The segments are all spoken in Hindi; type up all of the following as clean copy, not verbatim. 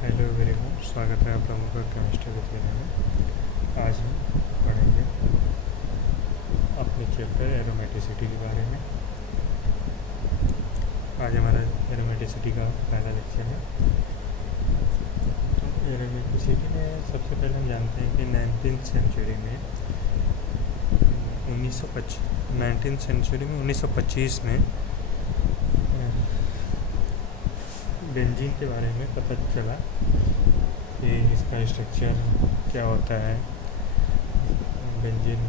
हेलो एवरीवन, स्वागत है आप लोगों का केमिस्ट्री विद्यालय में। आज हम पढ़ेंगे अपने चैप्टर एरोमेटिसिटी के बारे में। आज हमारा एरोमेटिसिटी का पहला लेक्चर है। तो एरोमेटिसिटी में सबसे पहले हम जानते हैं कि 19th सेंचुरी में 1925 में बेंजीन के बारे में पता चला कि इसका स्ट्रक्चर क्या होता है, बेंजीन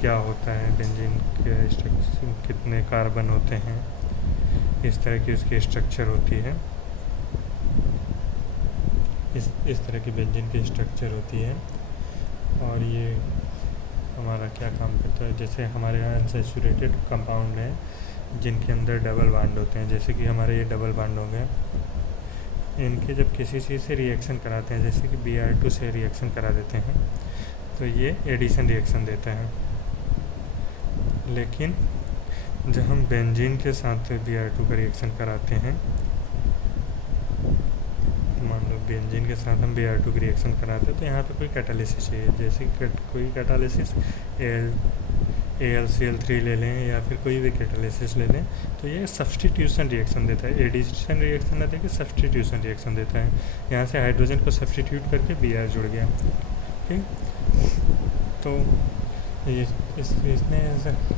क्या होता है, बेंजीन के स्ट्रक्चर कितने कार्बन होते हैं, इस तरह की उसकी स्ट्रक्चर होती है। इस तरह की बेंजीन की स्ट्रक्चर होती है और ये हमारा क्या काम करता है। जैसे हमारे यहाँ अनसैचुरेटेड कंपाउंड हैं जिनके अंदर डबल बॉन्ड होते हैं, जैसे कि हमारे ये डबल बॉन्ड हो गए। इनके जब किसी चीज़ से रिएक्शन कराते हैं, जैसे कि Br2 से रिएक्शन करा देते हैं, तो ये एडिशन रिएक्शन देता है। लेकिन जब हम बेंजीन के साथ Br2 का रिएक्शन कराते हैं, मान लो बेंजीन के साथ हम Br2 की रिएक्शन कराते हैं, तो यहाँ पे कोई कैटालिसिस चाहिए। जैसे कोई कैटालिसिस AlCl3 ले लें या फिर कोई भी कैटालिसिस ले लें, तो ये सब्सटीट्यूशन रिएक्शन देता है। एडिशन रिएक्शन ना देके सब्सटीट्यूशन रिएक्शन देता है। यहाँ से हाइड्रोजन को सब्सटीट्यूट करके Br जुड़ गया। ठीक, तो इसने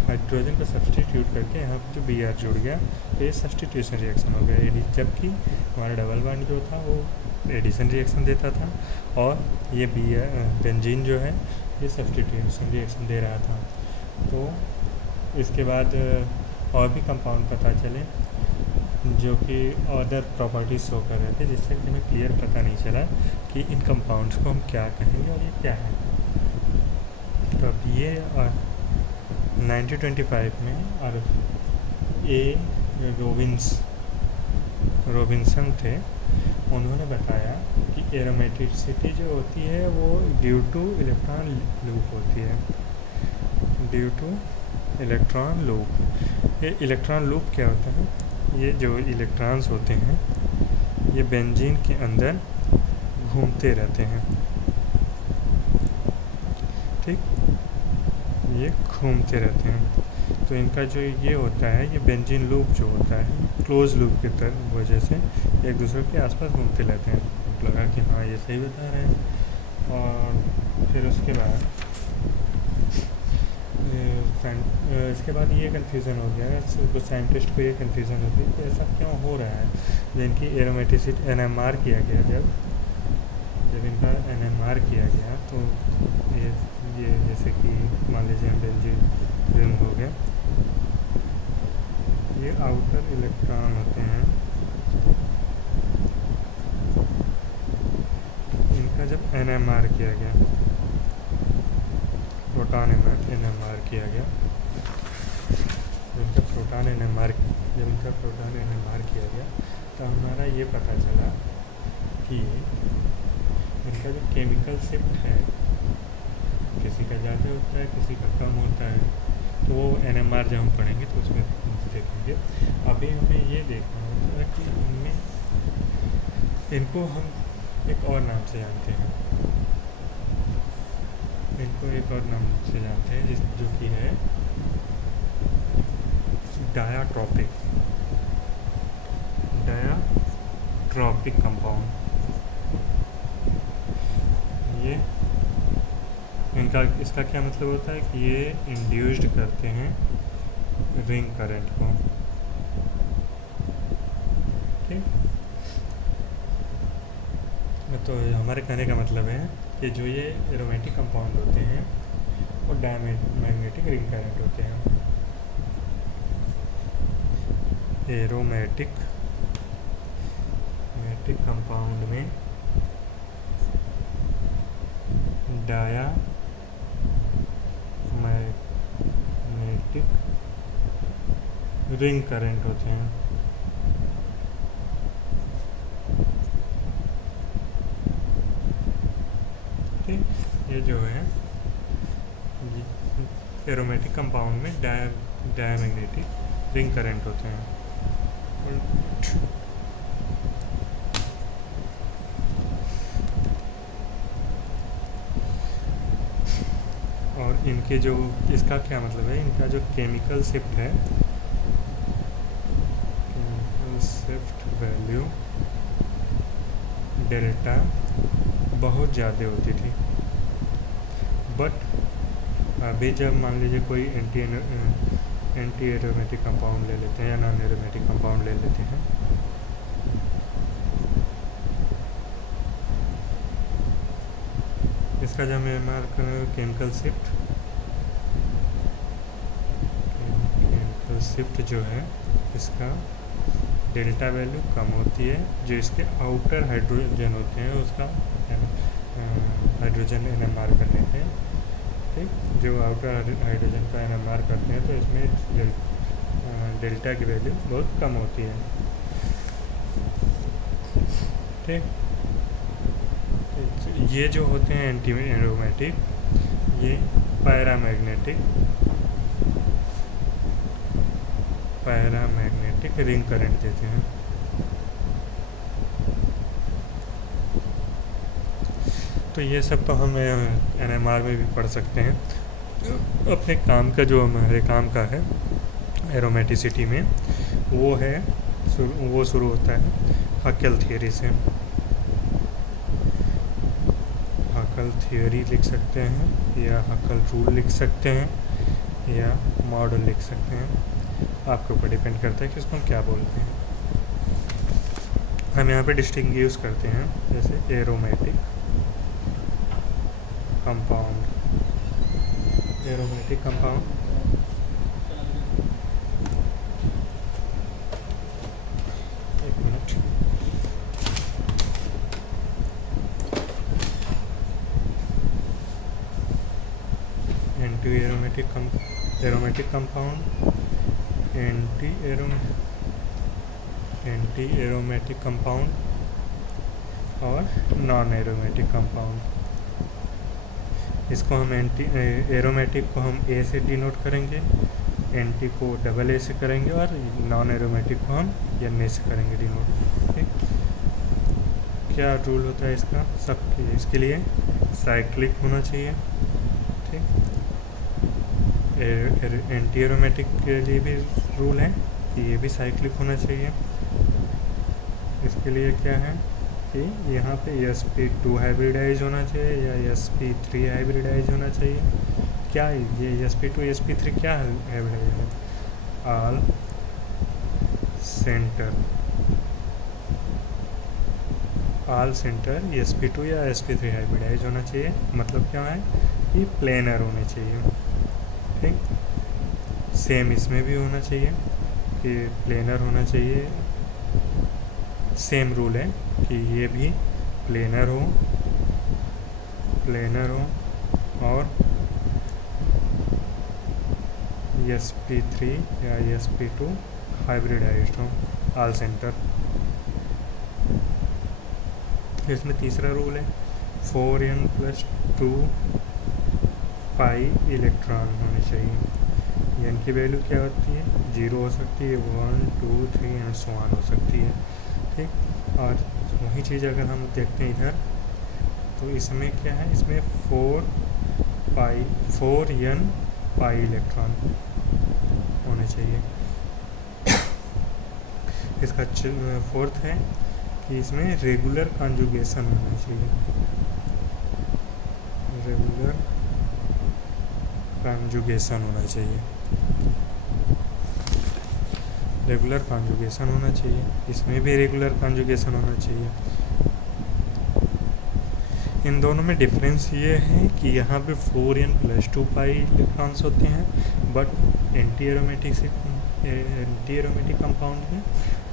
हाइड्रोजन को सब्सटीट्यूट करके यहाँ पर जो Br जुड़ गया, तो ये सब्सटीट्यूशन रिएक्शन हो गया। जबकि हमारा डबल बॉन्ड जो था वो एडिशन रिएक्शन देता था और ये बेंजीन जो है ये सब्सटीट्यूशन रिएक्शन दे रहा था। तो इसके बाद और भी कंपाउंड पता चले जो कि अदर प्रॉपर्टीज शो कर रहे थे, जिससे कि हमें क्लियर पता नहीं चला कि इन कंपाउंड्स को हम क्या कहेंगे और ये क्या है। तो अब ये 1925 में और रॉबिन्सन थे, उन्होंने बताया कि एरोमेटिसिटी जो होती है वो ड्यू टू इलेक्ट्रॉन लूप होती है। Due two electron loop. ये इलेक्ट्रॉन लूप क्या होता है? ये जो इलेक्ट्रॉन्स होते हैं ये बेंजीन के अंदर घूमते रहते हैं। ठीक, ये घूमते रहते हैं। तो इनका जो ये होता है, ये बेंजीन लूप जो होता है क्लोज लूप की तरह वजह से एक दूसरे के आसपास घूमते रहते हैं। लगा कि हाँ ये सही बता रहे हैं। और फिर उसके बाद इसके बाद ये कन्फ्यूज़न हो गया, कुछ साइंटिस्ट को ये कन्फ्यूज़न होती है कि ऐसा क्यों हो रहा है। जब इनकी एरोमेटिसिटी NMR किया गया, जब इनका NMR किया गया, तो ये जैसे कि मान लीजिए बेंजीन रिंग हो गया, ये आउटर इलेक्ट्रॉन होते हैं। इनका जब NMR किया गया, प्रोटॉन NMR किया गया, जब इनका प्रोटॉन NMR किया गया, तो हमारा ये पता चला कि इनका जो केमिकल शिफ्ट है, किसी का ज़्यादा होता है, किसी का कम होता है। तो वो NMR जब हम पढ़ेंगे तो उसमें देखेंगे। अभी हमें ये देखना होगा कि इनको हम एक और नाम से जानते हैं। इनको एक और नाम से जानते हैं जो कि है डायाट्रॉपिक कंपाउंड। ये इसका क्या मतलब होता है कि ये इंड्यूस्ड करते हैं रिंग करंट को। ठीक, तो हमारे कहने का मतलब है कि जो ये एरोमेटिक कंपाउंड होते हैं वो डायमैग्नेटिक रिंग करंट होते हैं। एरोमेटिक कंपाउंड में डायमैग्नेटिक रिंग करंट होते हैं। ठीक, ये जो है एरोमेटिक कंपाउंड में डायमैग्नेटिक रिंग करंट होते हैं। इनके जो इसका क्या मतलब है, इनका जो केमिकल शिफ्ट है, केमिकल शिफ्ट वैल्यू डेल्टा बहुत ज़्यादा होती थी। बट अभी जब मान लीजिए कोई एंटी एरोमेटिक कंपाउंड ले लेते हैं या नॉन एरोमेटिक कंपाउंड ले लेते हैं, इसका जब मैं मार्क केमिकल शिफ्ट जो है, इसका डेल्टा वैल्यू कम होती है। जो इसके आउटर हाइड्रोजन होते हैं उसका हाइड्रोजन NMR कर लेते हैं, ठीक। जो आउटर हाइड्रोजन का NMR करते हैं तो इसमें डेल्टा की वैल्यू बहुत कम होती है, ठीक। ये जो होते हैं एंटी एरोमेटिक, ये पैरामैग्नेटिक रिंग करंट देते हैं। तो ये सब तो हम NMR में भी पढ़ सकते हैं। अपने काम का जो हमारे काम का है एरोमेटिसिटी में, वो शुरू होता है हकेल थियरी से। हकेल थियरी लिख सकते हैं या हकेल रूल लिख सकते हैं या मॉडल लिख सकते हैं, आपके ऊपर डिपेंड करता है कि उसको हम क्या बोलते हैं। हम यहाँ पे डिस्टिंग्विश करते हैं, जैसे एरोमेटिक कंपाउंड, एक मिनट, एरोमेटिक कंपाउंड और नॉन एरोमेटिक कंपाउंड। इसको हम एरोमेटिक को हम ए से डिनोट करेंगे, एंटी को डबल ए से करेंगे और नॉन एरोमेटिक को हम एन ए से करेंगे डिनोट, ठीक। क्या रूल होता है इसका? सब इसके लिए साइक्लिक होना चाहिए, ठीक। एंटी एरोमेटिक के लिए भी रूल है कि ये भी साइक्लिक होना चाहिए। इसके लिए क्या है कि यहाँ पे sp2 हाइब्रिडाइज होना चाहिए या sp3 हाइब्रिडाइज होना चाहिए। क्या ये sp2 sp3 क्या हाइब्रिडाइज है? ऑल सेंटर sp2 या sp3 हाइब्रिडाइज होना चाहिए। मतलब क्या है कि प्लेनर होने चाहिए, ठीक। सेम इसमें भी होना चाहिए कि प्लेनर होना चाहिए। सेम रूल है कि ये भी प्लेनर हो और sp3 या sp2 हाइब्रिडाइज्ड हो, ऑल सेंटर। इसमें तीसरा रूल है 4n+2 पाई इलेक्ट्रॉन होने चाहिए। एन की वैल्यू क्या होती है? 0 हो सकती है, 1 2 3 एंड सो ऑन हो सकती है, ठीक। और वही चीज़ अगर हम देखते हैं इधर, तो इसमें क्या है, इसमें 4n पाई इलेक्ट्रॉन होने चाहिए। इसका फोर्थ है कि इसमें रेगुलर कॉन्जुगेशन होना चाहिए, रेगुलर कॉन्जुगेशन होना चाहिए। इसमें भी रेगुलर कॉन्जुगेशन होना चाहिए। इन दोनों में डिफरेंस ये है कि यहाँ पे 4n+2 पाई इलेक्ट्रॉन्स होते हैं, बट एंटी एरोमेटिक कंपाउंड में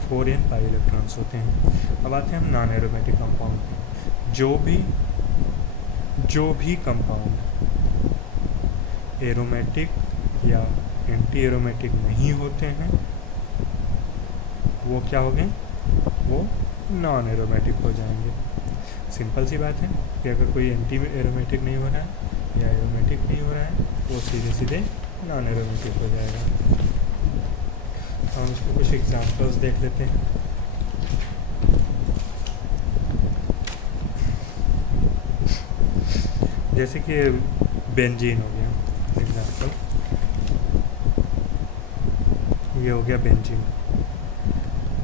4n पाई इलेक्ट्रॉन्स होते हैं। अब आते हैं हम नॉन एरोमेटिक कंपाउंड पे। जो भी कंपाउंड एरोमेटिक या एंटी एरोमेटिक नहीं होते हैं, वो क्या हो गए? वो नॉन एरोमेटिक हो जाएंगे। सिंपल सी बात है कि अगर कोई एंटी एरोमेटिक नहीं हो रहा है या एरोमेटिक नहीं हो रहा है, वो सीधे नॉन एरोमेटिक हो जाएगा। तो हम इसको कुछ एग्जांपल्स देख लेते हैं। जैसे कि बेंजीन हो गया, ये हो गया बेंजीन।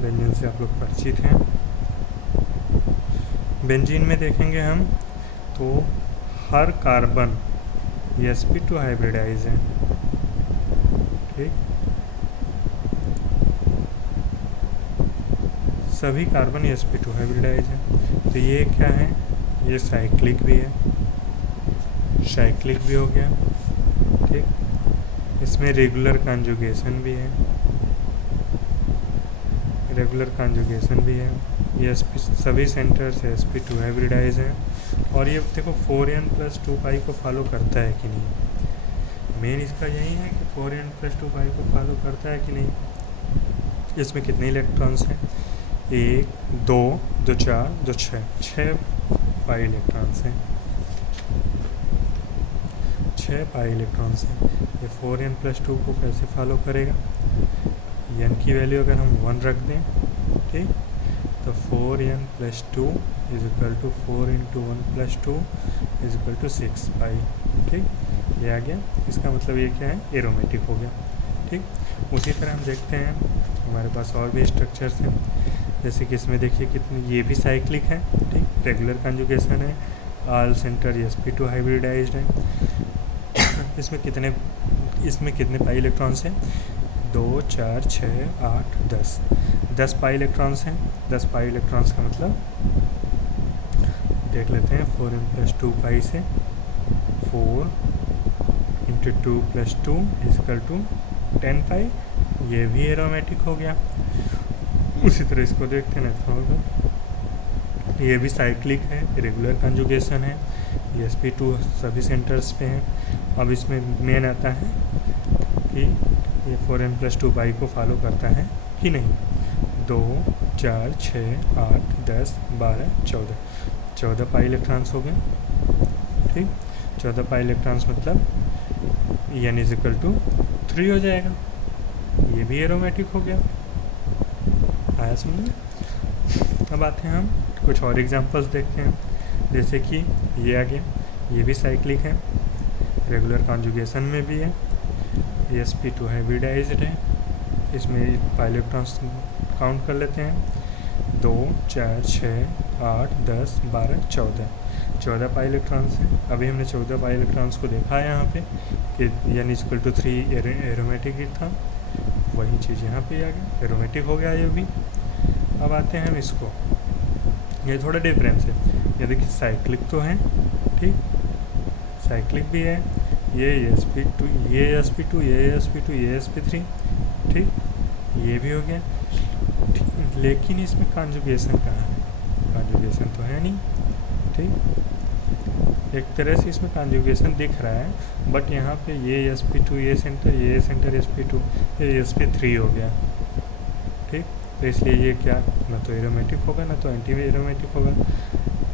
बेंजीन से आप लोग परिचित हैं। बेंजीन में देखेंगे हम तो हर कार्बन sp2 हाइब्रिडाइज है। ठीक, सभी कार्बन sp2 हाइब्रिडाइज है। तो ये क्या है, ये साइक्लिक भी है, साइक्लिक भी हो गया। ठीक, इसमें रेगुलर कॉन्जुगेशन भी है, रेगुलर कॉन्जुगेशन भी है। ये सभी सेंटर्स sp2 हाइब्रिडाइज हैं। और ये देखो 4n+2 पाई को फॉलो करता है कि नहीं, मेन इसका यही है कि 4n+2 पाई को फॉलो करता है कि नहीं। इसमें कितने इलेक्ट्रॉन्स हैं, 1 2 2 4 2 6 पाई इलेक्ट्रॉन्स हैं, 6 पाई इलेक्ट्रॉन्स हैं। ये 4n+2 को कैसे फॉलो करेगा, n की वैल्यू अगर हम 1 रख दें, ठीक, तो 4n+2 is equal to 4 × 1+2 is equal to 6 pi. ठीक, ये आ गया। इसका मतलब ये क्या है, एरोमेटिक हो गया। ठीक, उसी तरह हम देखते हैं हमारे पास और भी स्ट्रक्चर्स हैं, जैसे कि इसमें देखिए कितने, ये भी साइक्लिक है। ठीक, रेगुलर कॉन्जुगेशन है, ऑल सेंटर sp2 हाइब्रिडाइज्ड है। इसमें कितने पाई इलेक्ट्रॉन्स हैं, 2 4 6 8 10 पाई इलेक्ट्रॉन्स हैं। 10 पाई इलेक्ट्रॉन्स का मतलब देख लेते हैं, 4n+2 पाई से 4 × 2 + 2 इज इक्वल टू 10 पाई। ये भी एरोमेटिक हो गया। उसी तरह इसको देखते हैं ना, ये भी साइक्लिक है, रेगुलर कॉन्जुगेशन है, ये sp2 सभी सेंटर्स पे हैं। अब इसमें मेन आता है कि ये 4n+2 पाई को फॉलो करता है कि नहीं। 2 4 6 8 10 12 14 पाई इलेक्ट्रॉन्स हो गए। ठीक, 14 पाई इलेक्ट्रॉन्स मतलब n इज इक्वल टू 3 हो जाएगा। ये भी एरोमेटिक हो गया। आया समझ में। अब आते हैं हम कुछ और एग्जांपल्स देखते हैं, जैसे कि ये आ गया, ये भी साइक्लिक है, रेगुलर कॉन्जुगेशन में भी है, ये sp2 हाइब्रिडाइज्ड है। इसमें पाई इलेक्ट्रॉन्स काउंट कर लेते हैं, 2 4 6 8 10 12 14 पाई इलेक्ट्रॉन्स हैं। अभी हमने 14 पाई इलेक्ट्रॉन्स को देखा है यहाँ पे कि n इक्वल टू 3 एरोमेटिक ही था, वही चीज़ यहाँ पे आ गया, एरोमेटिक हो गया ये भी। अब आते हैं हम इसको, ये थोड़ा डिफरेंस है। ये देखिए साइक्लिक तो है, ठीक, साइक्लिक भी है, ये sp2 ये sp2 ये sp2 ये sp3, ठीक, ये भी हो गया। लेकिन इसमें कॉन्जुगेशन कहाँ है, कॉन्जुगेशन तो है नहीं। ठीक, एक तरह से इसमें कॉन्जुगेशन दिख रहा है, बट यहाँ पे ये sp2 ये सेंटर sp2 ये sp3 हो गया। ठीक, तो इसलिए ये क्या, ना तो एरोमेटिक होगा ना तो एंटी एरोमेटिक होगा।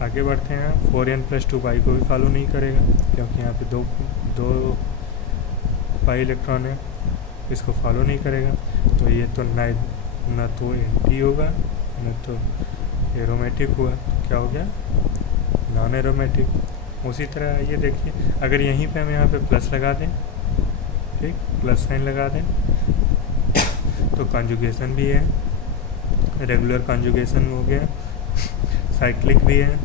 आगे बढ़ते हैं, 4n+2 पाई को भी फॉलो नहीं करेगा, क्योंकि यहाँ पे दो पाई इलेक्ट्रॉन है, इसको फॉलो नहीं करेगा। तो ये तो ना तो एंटी होगा ना तो एरोमेटिक हुआ, तो क्या हो गया, नॉन एरोमेटिक। उसी तरह ये देखिए, अगर यहीं पे हम यहाँ पे प्लस लगा दें, ठीक, प्लस साइन लगा दें, तो कॉन्जुगेशन भी है, रेगुलर कॉन्जुगेशन हो गया, साइक्लिक भी है,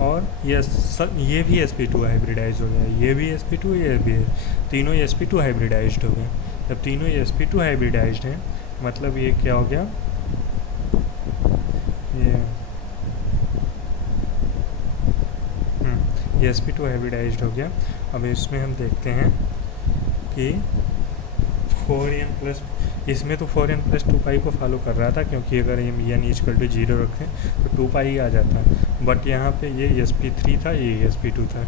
और ये भी sp2 हाइब्रिडाइज हो गया, ये भी sp2 ये भी है, तीनों sp2 हाइब्रिडाइज्ड हो गए। जब तीनों sp2 हाइब्रिडाइज्ड हैं, मतलब ये क्या हो गया, ये sp2 हाइब्रिडाइज्ड हो गया। अब इसमें हम देखते हैं कि 4n+, इसमें तो 4n+2 पाई को फॉलो कर रहा था, क्योंकि अगर ये n इक्वल टू 0 रखें तो 2 पाई आ जाता। बट यहाँ पे ये sp3 था, ये sp2 था,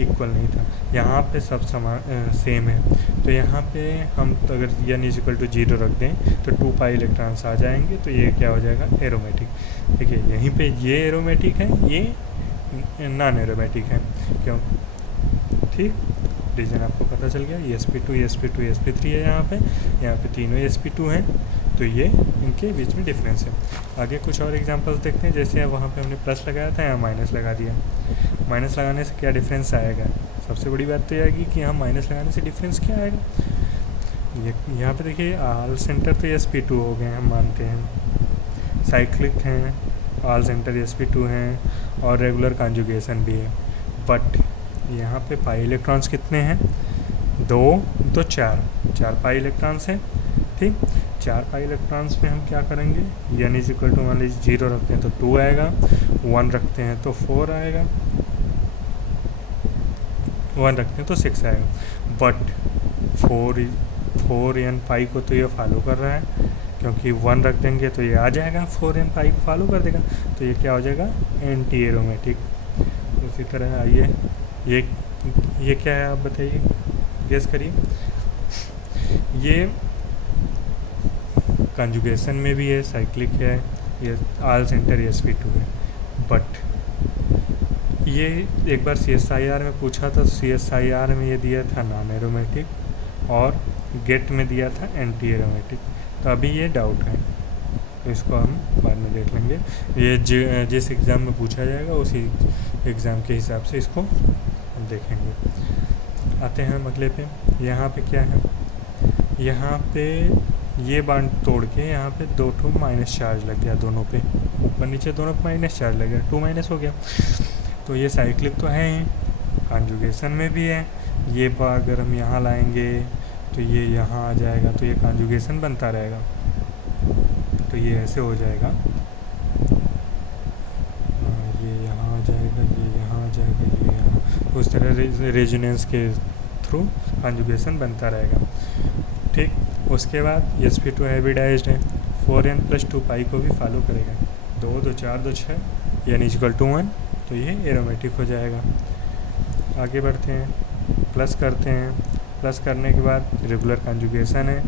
इक्वल नहीं था। यहाँ पे सब समान सेम है, तो यहाँ पे हम अगर n इक्वल टू 0 रख दें तो 2 पाई इलेक्ट्रॉन्स आ जाएंगे, तो ये क्या हो जाएगा, एरोमेटिक। देखिए यहीं पे ये एरोमेटिक है, ये नॉन एरोमेटिक है, क्यों, ठीक, रीजन आपको पता चल गया। ये sp2 sp3 है, यहाँ पे तीनों sp2 हैं, तो ये इनके बीच में डिफरेंस है। आगे कुछ और एग्जांपल्स देखते हैं, जैसे वहाँ पे हमने प्लस लगाया था, यहाँ माइनस लगा दिया। माइनस लगाने से क्या डिफरेंस आएगा, सबसे बड़ी बात तो ये आएगी कि यहाँ माइनस लगाने से डिफरेंस क्या आएगा, ये यहाँ पे देखिए ऑल सेंटर तो sp2 हो गए हम मानते हैं, साइक्लिक हैं, ऑल सेंटर sp2 हैं और रेगुलर कॉन्जुगेशन भी है। बट यहाँ पे पाई इलेक्ट्रॉन्स कितने हैं, 2 तो 4 पाई इलेक्ट्रॉन्स हैं। ठीक, 4 पाई इलेक्ट्रॉन्स में हम क्या करेंगे, n इज इक्वल टू मान लीजिए 0 रखते हैं तो 2 आएगा, 1 रखते हैं तो 4 आएगा, 1 रखते हैं तो 6 आएगा। बट 4n पाई को तो ये फॉलो कर रहा है, क्योंकि 1 रख देंगे तो ये आ जाएगा, 4n पाई को फॉलो कर देगा, तो ये क्या हो जाएगा, एंटी एरोमेटिक। उसी तरह आइए ये क्या है आप बताइए, गेस करिए। ये कंजुगेशन में भी है, साइक्लिक है, ये ऑल सेंटर sp2 है। बट ये एक बार CSIR में पूछा था, CSIR में ये दिया था नॉन एरोमेटिक और गेट में दिया था एंटी एरोमेटिक। तो अभी ये डाउट है, तो इसको हम बाद में देख लेंगे। ये जिस एग्ज़ाम में पूछा जाएगा उसी एग्ज़ाम के हिसाब से इसको हम देखेंगे। आते हैं हम अगले पे। यहाँ पे क्या है, यहाँ पे ये बांड तोड़ के यहाँ पे 2 माइनस चार्ज लग गया, दोनों पे ऊपर नीचे दोनों पे माइनस चार्ज लग गया, 2 माइनस हो गया। तो ये साइक्लिक तो है ही, कॉन्जुगेशन में भी है। ये अगर हम यहाँ लाएंगे तो ये यहाँ आ जाएगा, तो ये कॉन्जुगेशन बनता रहेगा, तो ये ऐसे हो जाएगा, ये यहाँ आ जाएगा, ये यहाँ आ जाएगा, ये यहाँ, उस तरह रेजोनेंस के थ्रू कॉन्जुगेशन बनता रहेगा। ठीक, उसके बाद sp2 हाइब्रिडाइज्ड है, 4n + 2 पाई को भी फॉलो करेगा, 2 2 4 2 6 n = 1, तो ये एरोमेटिक हो जाएगा। आगे बढ़ते हैं, प्लस करते हैं, प्लस करने के बाद रेगुलर कॉन्जुगेशन है,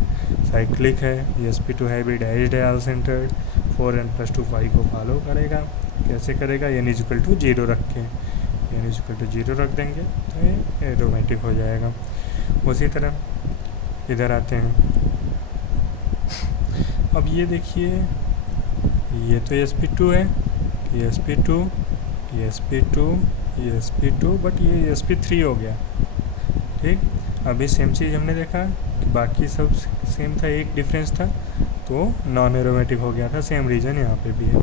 साइक्लिक है, sp2 हाइब्रिडाइज्ड है, ऑल सेंटर्ड, 4n + 2 पाई को फॉलो करेगा। कैसे करेगा, n = 0 रख के, n = 0 रख देंगे तो ये एरोमेटिक हो जाएगा। उसी तरह इधर आते हैं। अब ये देखिए, ये तो sp2 है, ये sp2, ये sp2, ये sp2, बट ये sp3 हो गया। ठीक, अभी सेम चीज़ हमने देखा कि बाकी सब सेम था, एक डिफरेंस था, तो नॉन एरोमेटिक हो गया था। सेम रीज़न यहाँ पे भी है।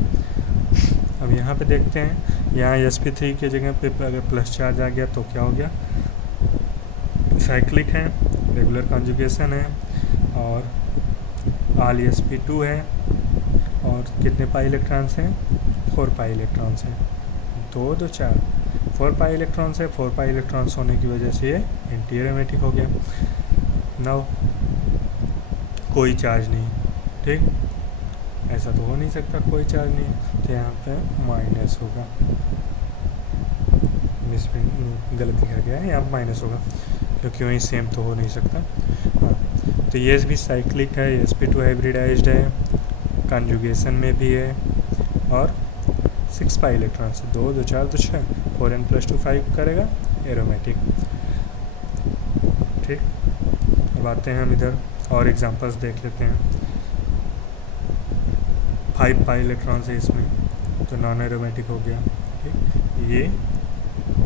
अब यहाँ पे देखते हैं, यहाँ sp3 के जगह पे अगर प्लस चार्ज आ गया तो क्या हो गया, साइक्लिक है, रेगुलर कॉन्जुगेशन है और ऑल sp2 है, और कितने पाई इलेक्ट्रॉन्स हैं, 4 पाई इलेक्ट्रॉन्स हैं, 2 2 4 4 पाई इलेक्ट्रॉन्स है। 4 पाई इलेक्ट्रॉन्स होने की वजह से ये एंटी एरोमेटिक हो गया। नाउ कोई चार्ज नहीं, ठीक, ऐसा तो हो नहीं सकता, कोई चार्ज नहीं, तो यहाँ पे माइनस होगा, गलत लिखा गया है, यहाँ पे माइनस होगा क्योंकि वहीं सेम तो हो नहीं सकता। हाँ, तो ये भी साइक्लिक है, sp2 हाइब्रिडाइज्ड है, कॉन्जुगेशन में भी है और 6 पाई इलेक्ट्रॉन्स, 2 2 4 2 6, 4n + 2 5 करेगा, एरोमेटिक। ठीक, अब आते हैं हम इधर और एग्जांपल्स देख लेते हैं। 5 पाई इलेक्ट्रॉन्स है इसमें, तो नॉन एरोमेटिक हो गया। ठीक, ये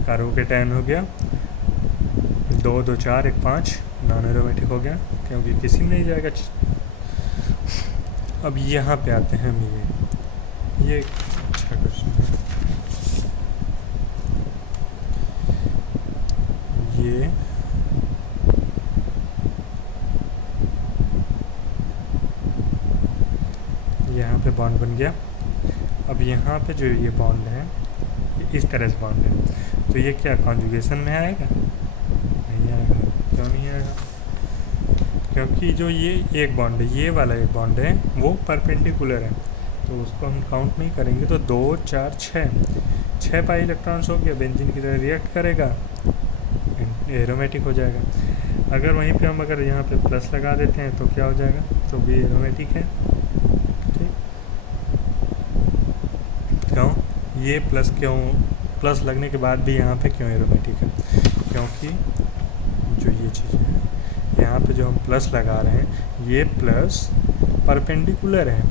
कार्बोकेटायन हो गया, 2 2 4 1 5, नॉन एरोमेटिक हो गया क्योंकि किसी में नहीं जाएगा। अब यहाँ पे आते हैं हम, ये अच्छा क्वेश्चन है। ये यहाँ पे बॉन्ड बन गया। अब यहाँ पे जो ये बॉन्ड है, इस तरह से बॉन्ड है, तो ये क्या कॉन्जुगेशन में आएगा, नहीं आएगा। क्यों नहीं आएगा, क्योंकि जो ये एक बॉन्ड है, ये वाला एक बॉन्ड है, वो परपेंडिकुलर है, तो उसको हम काउंट नहीं करेंगे। तो 2 4 6 पाई इलेक्ट्रॉन्स हो गया, बेंजीन की तरह रिएक्ट करेगा, एरोमेटिक हो जाएगा। अगर वहीं पे हम अगर यहाँ पे प्लस लगा देते हैं तो क्या हो जाएगा, तो भी एरोमेटिक है। ठीक, क्यों ये प्लस, क्यों प्लस लगने के बाद भी यहाँ पे क्यों एरोमेटिक है, क्योंकि जो ये चीज़ है यहाँ पे जो हम प्लस लगा रहे हैं, ये प्लस परपेंडिकुलर है,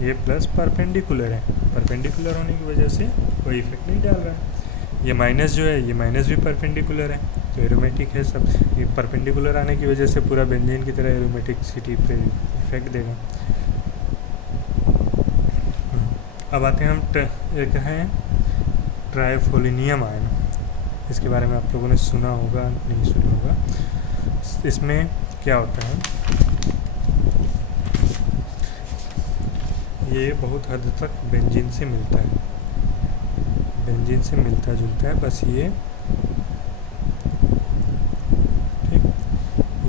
ये प्लस परपेंडिकुलर है, होने की वजह से कोई इफेक्ट नहीं डाल रहा है। ये माइनस जो है, ये माइनस भी परपेंडिकुलर है, तो एरोमेटिक है सब, ये परपेंडिकुलर आने की वजह से पूरा बेंजीन की तरह एरोमेटिसिटी पे इफेक्ट देगा। अब आते हैं हम एक है ट्राइफोलिनियम आयन, इसके बारे में आप लोगों ने सुना होगा नहीं सुना होगा। इसमें क्या होता है, ये बहुत हद तक बेंजीन से मिलता है, बेंजीन से मिलता जुलता है, बस ये ठीक,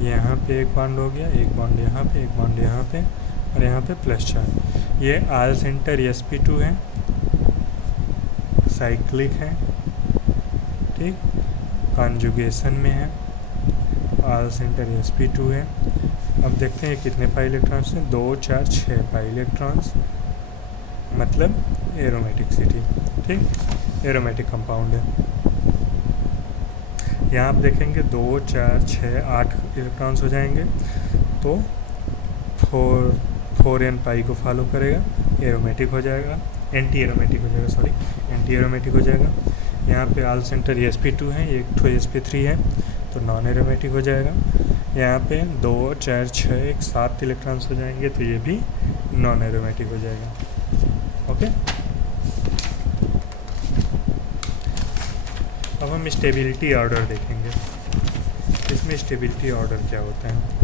यहाँ पे एक बॉन्ड हो गया, एक बॉन्ड यहाँ पे, एक बॉन्ड यहाँ पे, और यहाँ पे प्लस चार्ज। ये आयल सेंटर sp2 है, साइक्लिक है, ठीक, कॉन्जुगेशन में है, आयल सेंटर sp2 है। अब देखते हैं कितने पाई इलेक्ट्रॉन्स हैं, 2 4 6 पाई इलेक्ट्रॉन्स, मतलब एरोमेटिसिटी, ठीक, एरोमेटिक कंपाउंड है। यहाँ आप देखेंगे 2 4 6 8 इलेक्ट्रॉन्स हो जाएंगे, तो 4n पाई को फॉलो करेगा, एरोमेटिक हो जाएगा, एंटी एरोमेटिक हो जाएगा, सॉरी एंटी एरोमेटिक हो जाएगा। यहाँ पे आल सेंटर sp2 है, एक ठो sp3 है, तो नॉन एरोमेटिक हो जाएगा। यहाँ पे 2 4 6 1 7 इलेक्ट्रॉन्स हो जाएंगे, तो ये भी नॉन एरोमेटिक हो जाएगा। ओके, अब हम स्टेबिलिटी ऑर्डर देखेंगे। इसमें स्टेबिलिटी ऑर्डर क्या होता है,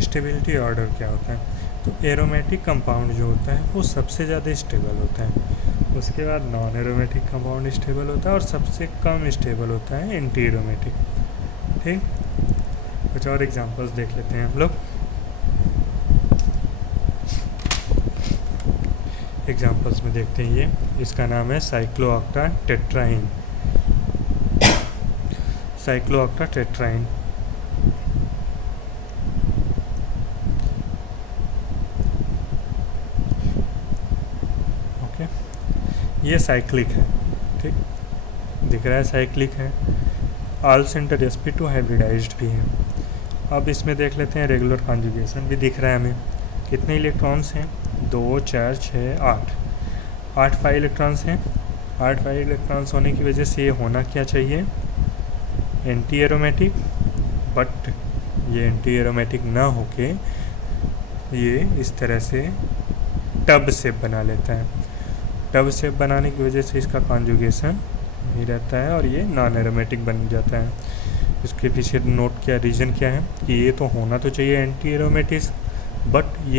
स्टेबिलिटी ऑर्डर क्या होता है, तो एरोमेटिक कंपाउंड जो होता है वो सबसे ज़्यादा स्टेबल होता है, उसके बाद नॉन एरोमेटिक कंपाउंड स्टेबल होता है, और सबसे कम स्टेबल होता है एंटी एरोमेटिक। ठीक, कुछ और एग्जांपल्स देख लेते हैं हम लोग। एग्जांपल्स में देखते हैं, ये इसका नाम है साइक्लोऑक्टाटेट्राइन, साइक्लोऑक्टाटेट्राइन। ओके, ये साइक्लिक है, ठीक, दिख रहा है साइक्लिक है। आल सेंटर sp2 हाइब्रिडाइज्ड भी है। अब इसमें देख लेते हैं रेगुलर कॉन्जुगेशन भी दिख रहा है हमें। कितने इलेक्ट्रॉन्स हैं, 2 4 6 8 5 इलेक्ट्रॉन्स हैं। 8 5 इलेक्ट्रॉन्स होने की वजह से ये होना क्या चाहिए, एंटी एरोमेटिक, बट ये एंटी एरोमेटिक ना होके ये इस तरह से टब शेप बना लेता है। टब शेप बनाने की वजह से इसका कॉन्जुगेशन नहीं रहता है और ये नॉन एरोमेटिक बन जाता है। इसके पीछे नोट क्या, रीज़न क्या है कि ये तो होना तो चाहिए एंटी एरोमेटिक, बट ये